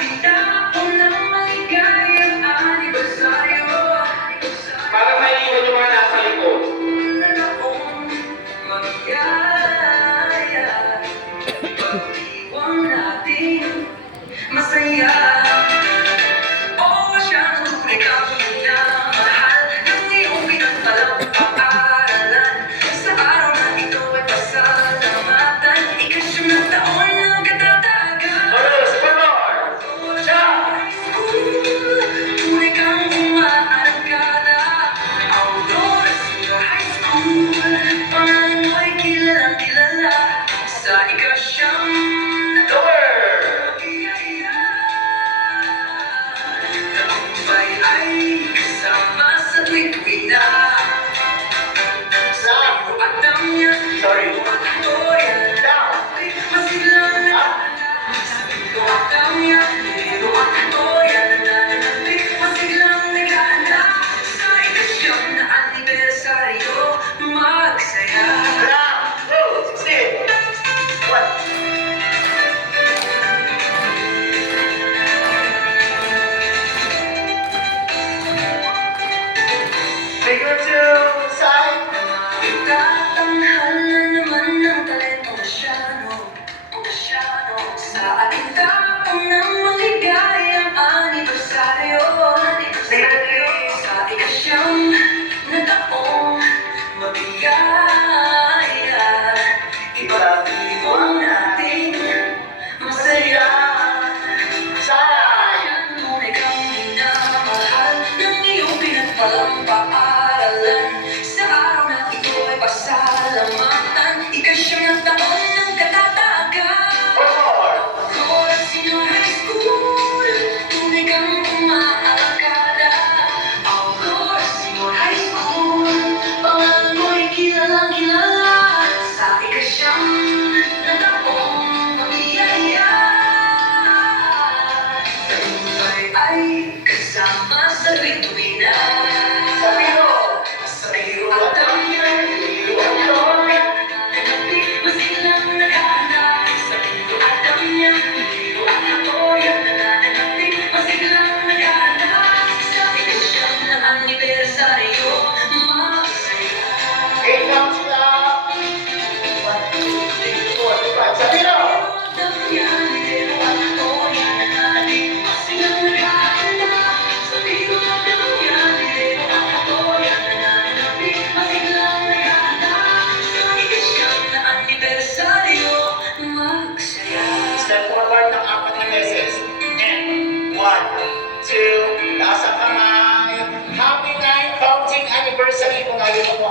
ating tapon ng maligayang anibersaryo. Para maiiwan yung mga nasa likod. Na taong magigaya, ipag-iwan natin masaya. Oo, siya ang tunay kang minamahal ng iyong pinagpalang-paaralan. Sa araw na ito ay pasalamatan, ika-siyam na taon ng katatagan. Oros, Color! Siya! Tunay kang umaarangkada, Aurora Senior High School. Pangalan mo'y kilalang kilala sa ika-siyam na Lower! tagumpay ay kasama sa tuwi-tuwi na. Sa iyo at damya, Sorry. toyan Down! ay masilang na. Sa iyo at damya, iyo at toyan na. Ay masilang naghahanap sa ika-siyam na anibersaryo. Magsaya. Down! Go! 16! 1! Figure 2, side. Itatanghal na naman ng talentong masyado sa ating tapong ng maligayang anibersaryo. Sa ika-siyam na taong mabigaya, ipag-iwan natin masaya. Side! Tunay kang minamahal ng iyong pinagpalang paaralan. Sa araw na ito ay pasalamatan, ika-siyam na taon ng katatagan. Color! Aurora Senior High School, tunay kang umaarangkada. Aurora Senior High School, pangalan mo'y kilalang kilala sa ika-siyam na taong mabiyaya. Tagumpay ay kasama sa tuwi-tuwi na. Sa pino! Sa iyo at damya, iyo at toya, nananapik masilang naghahanap. Sa iyo at damya, iyo at toya, nananapik masilang naghahanap. Sa ika-siyam na anibersaryo, magsaya. 8 counts lang! 1, 2, 3, 4, 5. Sa pino! Step forward ng 4 na beses. And 1, 2, taas ang kamay. Happy 9th counting anniversary ko ngayon po